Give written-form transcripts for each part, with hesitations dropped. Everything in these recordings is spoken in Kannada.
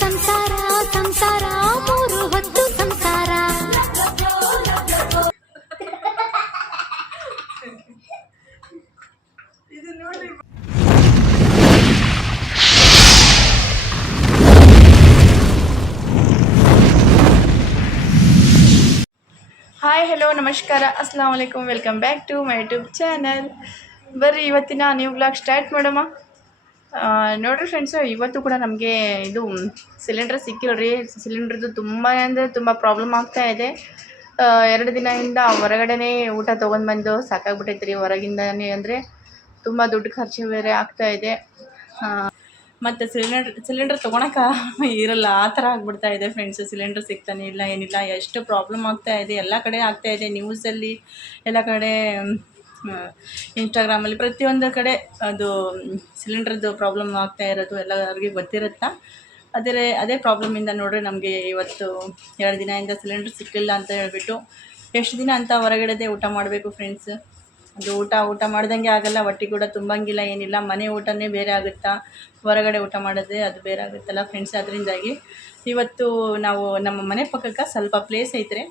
ಸಂಸಾರ ಸಂಸಾರ ಮೂರು ಹೊತ್ತು ಸಂಸಾರ. ಹಾಯ್ ಹಲೋ ನಮಸ್ಕಾರ ಅಸ್ಸಲಾಮ್ ವಲೈಕುಮ್. Welcome back to my YouTube channel. ಬರ್ರಿ ಇವತ್ತಿನ ನ್ಯೂ ವ್ಲಾಗ್ ಸ್ಟಾರ್ಟ್ ಮಾಡೋಣ. ನೋಡಿರಿ ಫ್ರೆಂಡ್ಸು, ಇವತ್ತು ಕೂಡ ನಮಗೆ ಇದು ಸಿಲಿಂಡ್ರ್ ಸಿಕ್ಕಿಲ್ಲ ರೀ. ಸಿಲಿಂಡ್ರದ್ದು ತುಂಬ ಅಂದರೆ ತುಂಬ ಪ್ರಾಬ್ಲಮ್ ಆಗ್ತಾ ಇದೆ. 2 ದಿನದಿಂದ ಹೊರಗಡೆನೇ ಊಟ ತೊಗೊಂಡು ಬಂದು ಸಾಕಾಗ್ಬಿಟ್ಟೈತೆ ರೀ. ಹೊರಗಿಂದನೇ ಅಂದರೆ ತುಂಬ ದುಡ್ಡು ಖರ್ಚು ಬೇರೆ ಆಗ್ತಾ ಇದೆ. ಮತ್ತು ಸಿಲಿಂಡರ್ ತೊಗೊಳಕ್ಕೆ ಇರಲ್ಲ, ಆ ಥರ ಆಗ್ಬಿಡ್ತಾ ಇದೆ ಫ್ರೆಂಡ್ಸು. ಸಿಲಿಂಡರ್ ಸಿಗ್ತಾನೆ ಇಲ್ಲ, ಏನಿಲ್ಲ, ಎಷ್ಟು ಪ್ರಾಬ್ಲಮ್ ಆಗ್ತಾ ಇದೆ. ಎಲ್ಲ ಕಡೆ ಆಗ್ತಾ ಇದೆ, ನ್ಯೂಸಲ್ಲಿ ಎಲ್ಲ ಕಡೆ, ಇನ್ಸ್ಟಾಗ್ರಾಮಲ್ಲಿ ಪ್ರತಿಯೊಂದು ಕಡೆ ಅದು ಸಿಲಿಂಡ್ರದ್ದು ಪ್ರಾಬ್ಲಮ್ ಆಗ್ತಾ ಇರೋದು ಎಲ್ಲರಿಗೆ ಗೊತ್ತಿರುತ್ತಾ. ಅದೇ ಪ್ರಾಬ್ಲಮಿಂದ ನೋಡ್ರಿ ನಮಗೆ ಇವತ್ತು 2 ದಿನದಿಂದ ಸಿಲಿಂಡರ್ ಸಿಕ್ಕಿಲ್ಲ ಅಂತ ಹೇಳ್ಬಿಟ್ಟು ಎಷ್ಟು ದಿನ ಅಂತ ಹೊರಗಡೆದೇ ಊಟ ಮಾಡಬೇಕು ಫ್ರೆಂಡ್ಸ್. ಅದು ಊಟ ಮಾಡ್ದಂಗೆ ಆಗಲ್ಲ, ಹೊಟ್ಟೆ ಕೂಡ ತುಂಬಂಗಿಲ್ಲ, ಏನಿಲ್ಲ. ಮನೆ ಊಟನೇ ಬೇರೆ ಆಗುತ್ತಾ, ಹೊರಗಡೆ ಊಟ ಮಾಡೋದೇ ಅದು ಬೇರೆ ಆಗುತ್ತಲ್ಲ ಫ್ರೆಂಡ್ಸ್. ಅದರಿಂದಾಗಿ ಇವತ್ತು ನಾವು ನಮ್ಮ ಮನೆ ಪಕ್ಕಕ್ಕೆ ಸ್ವಲ್ಪ ಪ್ಲೇಸ್ ಐತ್ರಿ,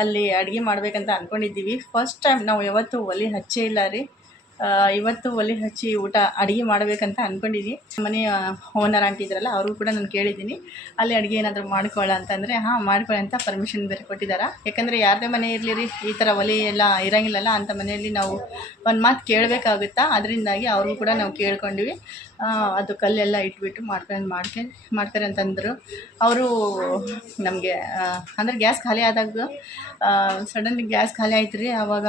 ಅಲ್ಲಿ ಅಡುಗೆ ಮಾಡಬೇಕಂತ ಅಂದ್ಕೊಂಡಿದ್ದೀವಿ. ಫಸ್ಟ್ ಟೈಮ್ ನಾವು ಯಾವತ್ತೂ ಒಲೆ ಹಚ್ಚೇ ಇಲ್ಲ ರೀ. ಇವತ್ತು ಒಲೆ ಹಚ್ಚಿ ಅಡುಗೆ ಮಾಡಬೇಕಂತ ಅಂದ್ಕೊಂಡಿದ್ದೀನಿ. ಮನೆಯ ಓನರ್ ಆಂಟಿ ಇದ್ರಲ್ಲ, ಅವ್ರಿಗೂ ಕೂಡ ನಾನು ಕೇಳಿದ್ದೀನಿ ಅಲ್ಲಿ ಅಡುಗೆ ಏನಾದರೂ ಮಾಡ್ಕೊಳ್ಳ ಅಂತಂದರೆ ಹಾಂ ಮಾಡ್ಕೊಳ್ಳಿ ಅಂತ ಪರ್ಮಿಷನ್ ಬೇರೆ ಕೊಟ್ಟಿದ್ದಾರೆ. ಯಾಕಂದರೆ ಯಾರದೇ ಮನೆ ಇರಲಿ ರೀ, ಈ ಥರ ಒಲೆ ಎಲ್ಲ ಇರೋಂಗಿಲ್ಲಲ್ಲ, ಅಂಥ ಮನೆಯಲ್ಲಿ ನಾವು ಒಂದು ಮಾತು ಕೇಳಬೇಕಾಗುತ್ತಾ. ಅದರಿಂದಾಗಿ ಅವ್ರಿಗೂ ಕೂಡ ನಾವು ಕೇಳ್ಕೊಂಡ್ವಿ. ಅದು ಕಲ್ಲೆಲ್ಲ ಇಟ್ಬಿಟ್ಟು ಮಾಡ್ತಾರೆ ಅಂತಂದರು ಅವರು. ನಮಗೆ ಅಂದರೆ ಗ್ಯಾಸ್ ಖಾಲಿ ಆದಾಗ ಸಡನ್ಲಿ ಗ್ಯಾಸ್ ಖಾಲಿ ಆಯ್ತು ರೀ. ಆವಾಗ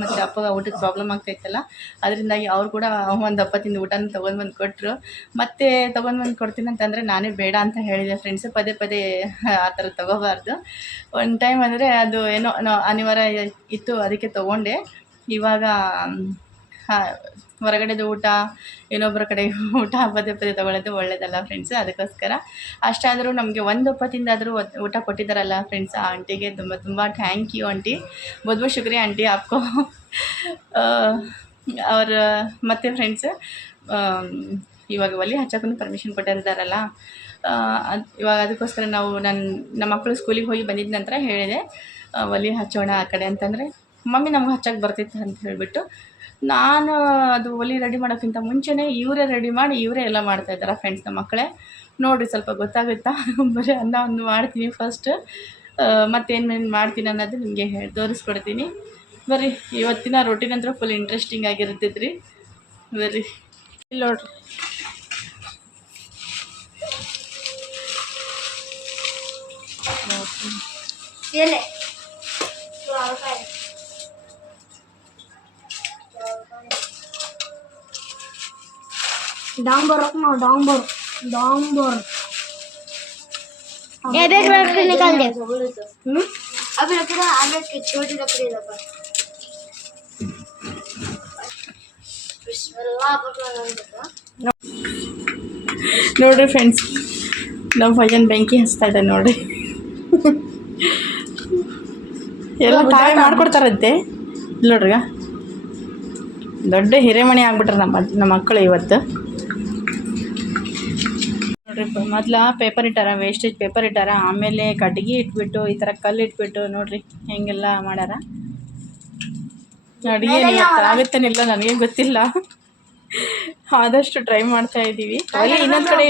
ಮತ್ತು ಅಪ್ಪಗೆ ಊಟದ ಪ್ರಾಬ್ಲಮ್ ಆಗ್ತಾಯಿತ್ತಲ್ಲ, ಅದರಿಂದಾಗಿ ಅವ್ರು ಕೂಡ ಒಂದು ಹಪ್ಪತ್ತಿಂದ ಊಟನ ತೊಗೊಂಡ್ಬಂದು ಕೊಟ್ಟರು. ಮತ್ತೆ ತೊಗೊಂಡ್ಬಂದು ಕೊಡ್ತೀನಿ ಅಂತಂದರೆ ನಾನೇ ಬೇಡ ಅಂತ ಹೇಳಿದೆ ಫ್ರೆಂಡ್ಸು. ಪದೇ ಆ ಥರ ತೊಗೋಬಾರ್ದು. ಒಂದು ಟೈಮ್ ಅಂದರೆ ಅದು ಏನೋ ಅನಿವಾರ್ಯ ಇತ್ತು, ಅದಕ್ಕೆ ತೊಗೊಂಡೆ. ಇವಾಗ ಹೊರಗಡೆದು ಊಟ, ಇನ್ನೊಬ್ಬರ ಕಡೆ ಊಟ ಪದೇ ತೊಗೊಳ್ಳೋದು ಒಳ್ಳೆಯದಲ್ಲ ಫ್ರೆಂಡ್ಸ್. ಅದಕ್ಕೋಸ್ಕರ ಅಷ್ಟಾದರೂ ನಮಗೆ ಒಂದು ಒಪ್ಪತ್ತಿಂದಾದರೂ ಊಟ ಕೊಟ್ಟಿದ್ದಾರಲ್ಲ ಫ್ರೆಂಡ್ಸ್. ಆ ಆಂಟಿಗೆ ತುಂಬ ಥ್ಯಾಂಕ್ ಯು ಆಂಟಿ, ಬಹುತ್ ಶುಕ್ರಿಯಾ ಆಂಟಿ ಆಪ್ಕೋ. ಅವ್ರ ಮತ್ತು ಫ್ರೆಂಡ್ಸ್ ಇವಾಗ ಒಲೆ ಹಚ್ಚೋಕ್ಕೂ ಪರ್ಮಿಷನ್ ಕೊಟ್ಟಿದ್ದಾರಲ್ಲ, ಇವಾಗ ಅದಕ್ಕೋಸ್ಕರ ನಮ್ಮ ಮಕ್ಕಳು ಸ್ಕೂಲಿಗೆ ಹೋಗಿ ಬಂದಿದ್ದ ನಂತರ ಹೇಳಿದೆ ಒಲೆ ಹಚ್ಚೋಣ ಆ ಕಡೆ ಅಂತಂದರೆ, ಮಮ್ಮಿ ನಮ್ಗೆ ಹಚ್ಚೋಕ್ಕೆ ಬರ್ತಿತ್ತು ಅಂತ ಹೇಳಿಬಿಟ್ಟು ನಾನು ಅದು ಒಲೆ ರೆಡಿ ಮಾಡೋಕ್ಕಿಂತ ಮುಂಚೆನೇ ಇವರೇ ರೆಡಿ ಮಾಡಿ ಇವರೇ ಎಲ್ಲ ಮಾಡ್ತಾಯಿದ್ದಾರೆ ಫ್ರೆಂಡ್ಸ್. ನಮ್ಮ ಮಕ್ಕಳೇ ನೋಡಿರಿ, ಸ್ವಲ್ಪ ಗೊತ್ತಾಗುತ್ತಾ. ಬರೀ ಅನ್ನ ಒಂದು ಮಾಡ್ತೀನಿ ಫಸ್ಟ್, ಮತ್ತೇನು ಮಾಡ್ತೀನಿ ಅನ್ನೋದು ನಿಮಗೆ ತೋರಿಸ್ಕೊಡ್ತೀನಿ. ಬರ್ರಿ, ಇವತ್ತಿನ ರೊಟೀನ್ ಅಂದ್ರೆ ಫುಲ್ ಇಂಟ್ರೆಸ್ಟಿಂಗ್ ಆಗಿರ್ತೈತೆ ರೀ. ಬರ್ರಿ ಇಲ್ಲಿ ನೋಡ್ರಿ, डांबर रखना, डांबर ये देख लकड़ी निकाल दे। अभी लकड़ी आगे की छोटी लकड़ी लगा। बिस्मिल्लाह ನೋಡಿರಿ ಫ್ರೆಂಡ್ಸ್, ನಮ್ಮ ಭಜನ್ ಬೆಂಕಿ ಹಚ್ತಾ ಇದ್ದಾನೆ ನೋಡಿರಿ. ಎಲ್ಲ ತಾವೇ ಮಾಡ್ಕೊಡ್ತಾರಂತೆ ನೋಡ್ರಿಗ. ದೊಡ್ಡ ಹಿರೇಮಣಿ ಆಗ್ಬಿಟ್ರೆ ನಮ್ಮ ಮಕ್ಕಳು ಇವತ್ತು. ನೋಡ್ರಿ, ಮೊದಲ ಪೇಪರ್ ಇಟ್ಟಾರ, ವೇಸ್ಟೇಜ್ ಪೇಪರ್ ಇಟ್ಟಾರ, ಆಮೇಲೆ ಕಟ್ಗೆ ಇಟ್ಬಿಟ್ಟು ಈ ಥರ ಕಲ್ಲು ಇಟ್ಬಿಟ್ಟು ನೋಡ್ರಿ ಹೆಂಗೆಲ್ಲ ಮಾಡ್ಯಾರ. ಅಡುಗೆ ಆಗುತ್ತೇನಿಲ್ಲ ನನಗೆ ಗೊತ್ತಿಲ್ಲ, ಆದಷ್ಟು ಟ್ರೈ ಮಾಡ್ತಾ ಇದ್ದೀವಿ. ಅಲ್ಲಿ ಇನ್ನೊಂದು ಕಡೆ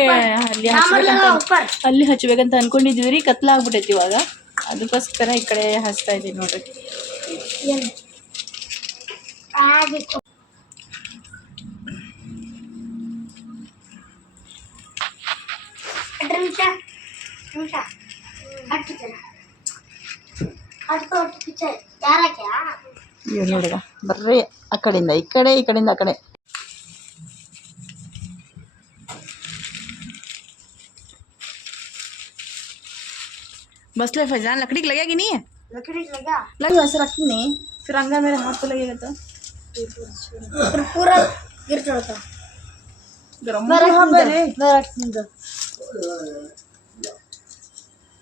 ಅಲ್ಲಿ ಹಚ್ಬೇಕಂತ ಅಂದ್ಕೊಂಡಿದ್ದೀವಿ ರೀ. ಕತ್ಲಾಗ್ಬಿಟ್ಟೈತಿ ಇವಾಗ, ಅದಕ್ಕೋಸ್ಕರ ಈ ಕಡೆ ಹಚ್ತಾ ಇದ್ದೀವಿ ನೋಡ್ರಿ. ಇವ್ ನೋಡಿದ ಬರ್ರಿ, ಆ ಕಡೆಯಿಂದ ಈ ಕಡೆ, ಈ ಕಡೆಯಿಂದ ಆ ಕಡೆ. बसले फैजान, लकड़ी लगेगी नहीं है? लकड़ी लगा, लगी वैसे रखी नहीं, फिर अंगा मेरे हाथ पे लगेगा तो पूरा गिर जाता। गरम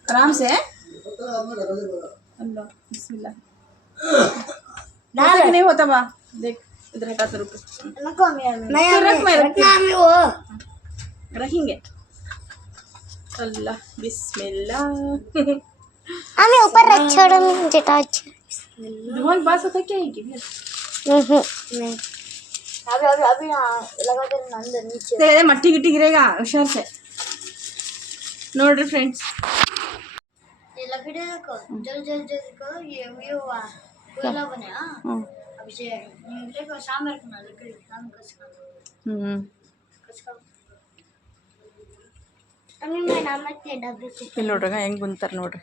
आराम से अल्लाह बिस्मिल्लाह। नहीं होता बा, देख इधर हटा तो रुक, रखेंगे। अल्लाह बिस्मिल्लाह हमें ऊपर छोड़ो जेटा अच्छा धुआं की बात होता क्या है कि नहीं अभी अभी अभी लगा कर अंदर नीचे तेरे मट्टी गिट्टी गिरेगा होशियार से नोड्री फ्रेंड्स ये लकड़ी को जल जल जल को ये हुआ कोयला बने अभी से देखो सामने रखना लकड़ी सामने कसका अम्मी मैं नमक के डब्बे से ಇಲ್ಲಿ ನೋಡ್ರಿ ಹೆಂಗ್ ಕುಂತಾರ ನೋಡ್ರಿ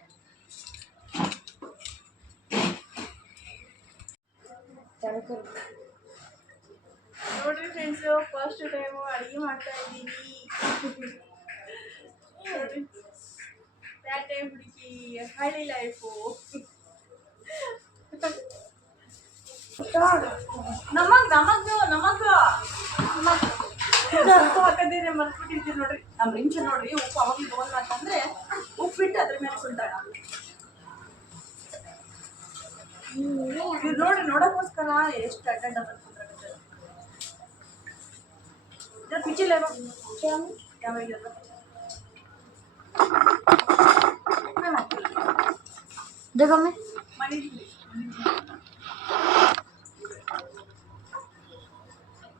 ನೋಡ್ರಿ ಫ್ರೆಂಡ್ಸ್ ಫಸ್ಟ್ ಟೈಮ್ ಅಡುಗೆ ಮಾಡ್ತಾ ಇದ್ದೀನಿ ನೋಡ್ರಿ ಪ್ಯಾಟೆ ಹುಡುಕಿ ಹಳ್ಳಿ ಲೈಫು ನಮಗ್ ನಮಗ್ ನಮಗ ಉಪ್ಪು ಹಾಕದೇನೆ ಮರ್ತ್ಬಿಟ್ಟಿರ್ತೀವಿ ನೋಡ್ರಿ ನಮ್ಮ ರಿಂಚ ನೋಡ್ರಿ ಉಪ್ಪು ಅವಾಗಲೂ ತಗೊಂಡ್ ಅಂತಂದ್ರೆ ಉಪ್ಪಿಟ್ಟು ಅದ್ರ ಮೇಲೆ ಕುಂತಾಳ ಇದು ನೋಡ್ರಿ ನೋಡಕ್ಕೋಸ್ಕರ ಎಷ್ಟು ಅಡ್ಡ ಬಂದ್ಬಿಟ್ರೆ ಪಿಚಿಲ್ಲ देखो मैं ಮನೆ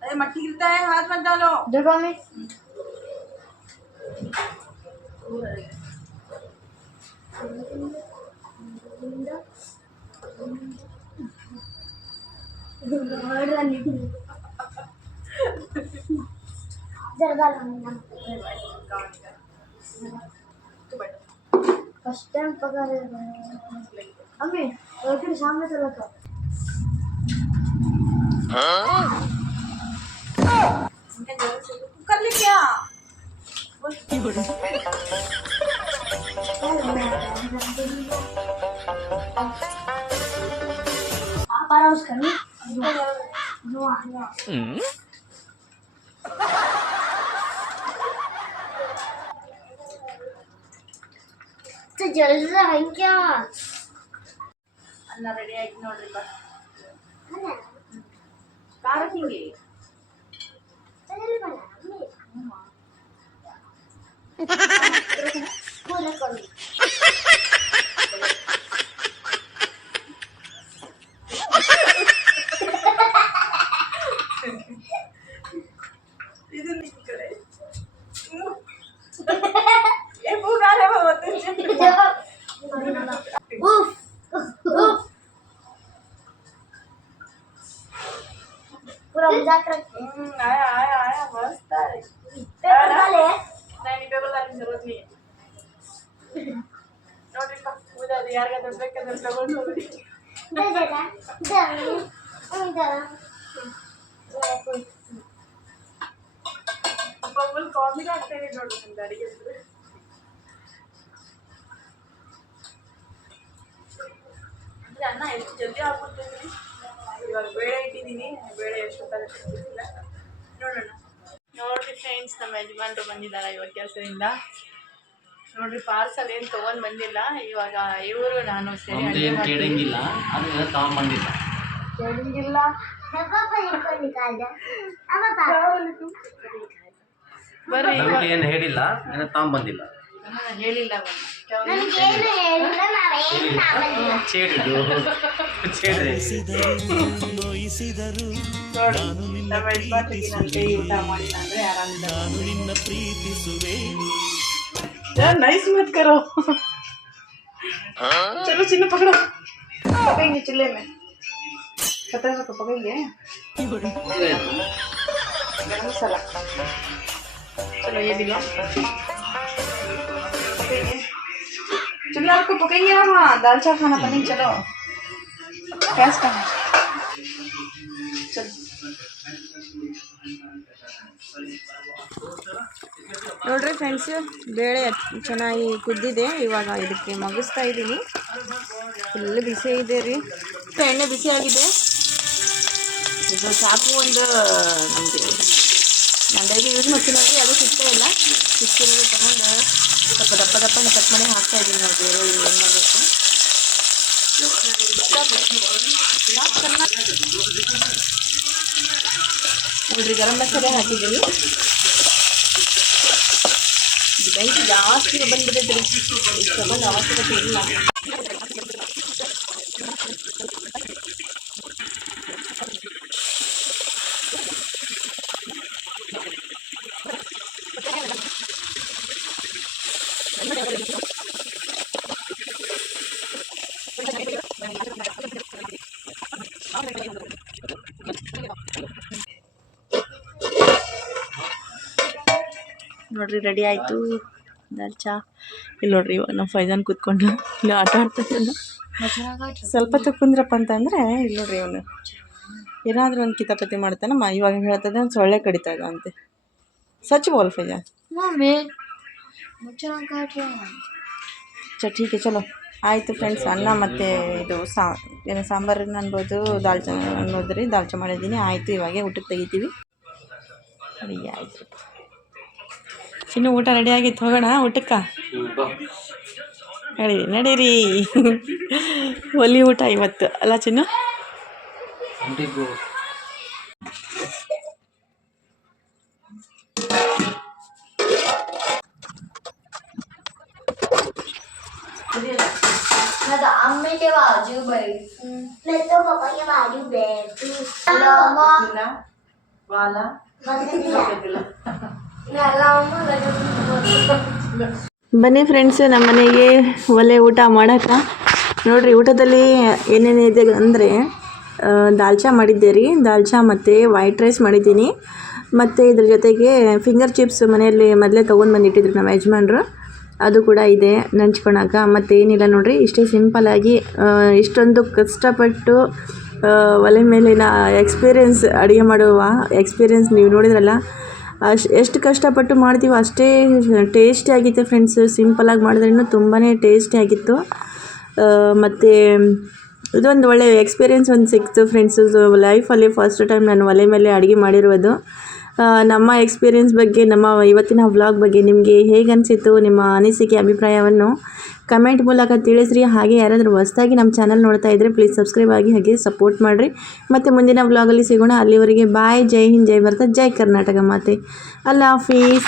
अरे मट्टी गिरता है हाथ मत डालो देखो मैं फर्स्ट टाइम पका रहे अम्मी लकड़ी सामने से लगा कर ले क्या आप आ रहा उसका नहीं तो जल्दी से है क्या अन्न रेडी आಯ್ತು ನೋಡ್ರಿ ಬಾ ಖಾರ ಹಿಂಗೆ पूरा करो ಇದು ನಿನ್ನ ಕಡೆ ये पूरा है वो तुझे उफ पूरा मजाक रखे आया आया आया मस्त है पेपर डाले नहीं पेपर डालने की जरूरत नहीं है ನೋಡ್ರಿ ಮುದ ಯಾರಿಗಾದ್ರೂ ಬೇಕಾದ್ರೆ ತಗೊಂಡು ಹೋಗ್ರಿ दे देना ಫುಲ್ ಕಾಮಿಡಿ ಆಗ್ತಾನೆ ನೋಡ್ರಿ ನಿಮ್ದು ಅಡಿಗೆ ಅಂದ್ರೆ ಅನ್ನ ಎಷ್ಟು ಜಲ್ದಿ ಆಗ್ಬಿಡ್ತೀನಿ ಇವಾಗ ಬೇಳೆ ಇಟ್ಟಿದ್ದೀನಿ ಬೇಳೆ ಎಷ್ಟೊತ್ತಾಗುತ್ತೆ ಗೊತ್ತಿಲ್ಲ ನೋಡೋಣ ನೋಡ್ರಿ ಫ್ರೆಂಡ್ಸ್ ನಮ್ಮ ಯಜಮಾನ್ರು ಬಂದಿದ್ದಾರೆ ಇವಾಗ ಕೆಲಸದಿಂದ ನೋಡ್ರಿ ಪಾರ್ಸಲ್ ಏನು ತೊಗೊಂಡು ಬಂದಿಲ್ಲ ಇವಾಗ ಇವರು ನಾನು ಸೇರಿ ಅಡುಗೆ ಕೇಳಂಗಿಲ್ಲ ಅದನ್ನ ತಗೊಂಡ್ಬಂದಿಲ್ಲ ಕೇಳಂಗಿಲ್ಲ पापा इनको निकाल दे अब ಬರ್ರಿ ನಮಗೆ ಏನು ಹೇಳಿಲ್ಲ ಏನೋ ತಗೊಂಡ್ಬಂದಿಲ್ಲ ಹೇಳಿಲ್ಲ ನನಗೆ ಏನು ಹೇಳಿಲ್ಲ ನಾವೇನು ಮಾಡಲಿಲ್ಲ ಚೇಟಿದು ಚೇಟ್ರಿ ನೋಡಿ ನಮ್ಮ ಯಜಮಾನ್ರಿಗೆ ನನ್ನ ಕೈ ಊಟ ಮಾಡಿಲ್ಲ ಅಂದರೆ ಆರಾಮಿದ್ದಾರೆ यार नाइस मत करो चलो चिन्नु पकड़ो पकड़ेंगे चिल्ले में पता है तो पकड़ेंगे गरम मसाला चलो ये भी लो पकड़ेंगे चलो आपको पकड़ेंगे हम हाँ दाल चावल खाना बनेंगे चलो गैस कहाँ चलो ನೋಡ್ರಿ ಫ್ರೆಂಡ್ಸ್ ಬೇಳೆ ಚೆನ್ನಾಗಿ ಕುದ್ದಿದೆ ಇವಾಗ ಇದಕ್ಕೆ ಮಗಿಸ್ತಾ ಇದ್ದೀನಿ ಫುಲ್ ಬಿಸಿ ಇದೆ ರೀ ಎಣ್ಣೆ ಬಿಸಿ ಆಗಿದೆ ಇದು ಸಾಕು ಒಂದು ನಮಗೆ ನಾನು ಡೈಲಿ ಯೂಸ್ ಮಾಡ್ತೀನಿ ನೋಡಿರಿ ಅದು ಸಿಗ್ತಾ ಇಲ್ಲ ಸಿಕ್ಕಿರೋದು ತಗೊಂಡು ಸ್ವಲ್ಪ ದಪ್ಪ ದಪ್ಪನ ಕಟ್ ಮಾಡಿ ಹಾಕ್ತಾ ಇದ್ದೀನಿ ನೋಡಿರಿ ಏನು ಮಾಡಬೇಕು ನೋಡಿರಿ ಗರಂ ಮಸಾಲೆ ಹಾಕಿದ್ದೀನಿ ಬೆಂಕಿ ಜಾಸ್ತಿ ಬಂದ್ಬಿಟ್ಟೈತೆ ಇಷ್ಟೊಂದು ಅವಶ್ಯಕತೆ ಇಲ್ಲ. ನೋಡ್ರಿ ರೆಡಿ ಆಯಿತು ದಾಲ್ ಚಾ. ಇಲ್ಲಿ ನೋಡ್ರಿ ಇವಾಗ ನಾವು ಫೈಜಾನ್ ಕೂತ್ಕೊಂಡು ಇಲ್ಲಿ ಆಟ ಆಡ್ತಿದ್ದಾನೆ. ಸ್ವಲ್ಪ ಕುಂದ್ರಪ್ಪ ಅಂತಂದರೆ ಇಲ್ಲಿ ನೋಡ್ರಿ ಇವನು ಏನಾದರೂ ಒಂದು ಕಿತಾಪತಿ ಮಾಡ್ತಾನಮ್ಮ. ಇವಾಗ ಹೇಳ್ತದೆ ಒಂದು ಸೊಳ್ಳೆ ಕಡಿತಾ ಇದ್ದ ಅಂತೆ. ಸಚ್ ಬೋಲ್ ಫೈಜಾನ್. ಮಮ್ಮಿ ಠೀಕ್ ಚಲೋ ಆಯಿತು ಫ್ರೆಂಡ್ಸ್. ಅನ್ನ ಮತ್ತು ಇದು ಏನು ಸಾಂಬಾರನ್ನ ಅನ್ಬೋದು, ದಾಲ್ ಚಾ ಅನ್ನೋದು ರೀ. ದಾಲ್ ಚಾ ಮಾಡಿದ್ದೀನಿ. ಆಯಿತು, ಇವಾಗೆ ಊಟಕ್ಕೆ ತೆಗಿತೀವಿ. ಅಡಿಗೆ ಆಯ್ತು. ಚಿನ್ನು ಊಟ ರೆಡಿ ಆಗಿತ್ತು, ಹೋಗೋಣ ಊಟಕ್ಕೆ. ನಡೀರಿ ಒಲಿ ಊಟ ಇವತ್ತು ಅಲ್ಲ ಚಿನ್ನು? अम्मी के बाजू बैठ, मैं तो पापा के बाजू बैठू। ಬನ್ನಿ ಫ್ರೆಂಡ್ಸ್, ನಮ್ಮ ಮನೆಗೆ ಒಳ್ಳೆ ಊಟ ಮಾಡೋಕೆ. ನೋಡಿರಿ ಊಟದಲ್ಲಿ ಏನೇನಿದೆ ಅಂದರೆ ದಾಲ್ ಚಾ ಮಾಡಿದ್ದೆ ರೀ. ದಾಲ್ ಚಾ ಮತ್ತು ವೈಟ್ ರೈಸ್ ಮಾಡಿದ್ದೀನಿ. ಮತ್ತು ಇದ್ರ ಜೊತೆಗೆ ಫಿಂಗರ್ ಚಿಪ್ಸ್ ಮನೆಯಲ್ಲಿ ಮೊದಲೇ ತೊಗೊಂಡು ಬಂದಿಟ್ಟಿದ್ರು ನಮ್ಮ ಯಜಮಾನ್ರು, ಅದು ಕೂಡ ಇದೆ ನಂಚ್ಕೊಳಕ್ಕೆ. ಮತ್ತು ಏನಿಲ್ಲ ನೋಡಿರಿ, ಇಷ್ಟೇ ಸಿಂಪಲ್ಲಾಗಿ ಇಷ್ಟೊಂದು ಕಷ್ಟಪಟ್ಟು ಒಲೆ ಮೇಲಿನ ಎಕ್ಸ್ಪೀರಿಯೆನ್ಸ್, ಅಡುಗೆ ಮಾಡುವ ಎಕ್ಸ್ಪೀರಿಯೆನ್ಸ್ ನೀವು ನೋಡಿದ್ರಲ್ಲ. ಎಷ್ಟು ಕಷ್ಟಪಟ್ಟು ಮಾಡ್ತೀವೋ ಅಷ್ಟೇ ಟೇಸ್ಟಿ ಆಗಿತ್ತು ಫ್ರೆಂಡ್ಸ್. ಸಿಂಪಲಾಗಿ ಮಾಡಿದ್ರೂ ತುಂಬಾ ಟೇಸ್ಟಿ ಆಗಿತ್ತು. ಮತ್ತು ಇದೊಂದು ಒಳ್ಳೆಯ ಎಕ್ಸ್ಪೀರಿಯೆನ್ಸ್ ಒಂದು ಸಿಕ್ತು ಫ್ರೆಂಡ್ಸು. ಲೈಫಲ್ಲಿ ಫಸ್ಟ್ ಟೈಮ್ ನಾನು ಒಲೆ ಮೇಲೆ ಅಡುಗೆ ಮಾಡಿರುವುದು. ನಮ್ಮ ಎಕ್ಸ್ಪೀರಿಯೆನ್ಸ್ ಬಗ್ಗೆ, ನಮ್ಮ ಇವತ್ತಿನ ವ್ಲಾಗ್ ಬಗ್ಗೆ ನಿಮಗೆ ಹೇಗೆ ಅನಿಸಿತು, ನಿಮ್ಮ ಅನಿಸಿಕೆ ಅಭಿಪ್ರಾಯವನ್ನು ಕಮೆಂಟ್ ಮೂಲಕ ತಿಳಿಸ್ರಿ. ಹಾಗೆ ಯಾರಾದರೂ ಹೊಸದಾಗಿ ನಮ್ಮ ಚಾನಲ್ ನೋಡ್ತಾ ಇದ್ದರೆ ಪ್ಲೀಸ್ ಸಬ್ಸ್ಕ್ರೈಬ್ ಆಗಿ ಹಾಗೆ ಸಪೋರ್ಟ್ ಮಾಡಿರಿ. ಮತ್ತು ಮುಂದಿನ ವ್ಲಾಗಲ್ಲಿ ಸಿಗೋಣ. ಅಲ್ಲಿವರೆಗೆ ಬಾಯ್. ಜೈ ಹಿಂದ್, ಜೈ ಭಾರತ, ಜೈ ಕರ್ನಾಟಕ ಮಾತೆ. ಅಲ್ಲಾ ಹಾಫೀಸ್.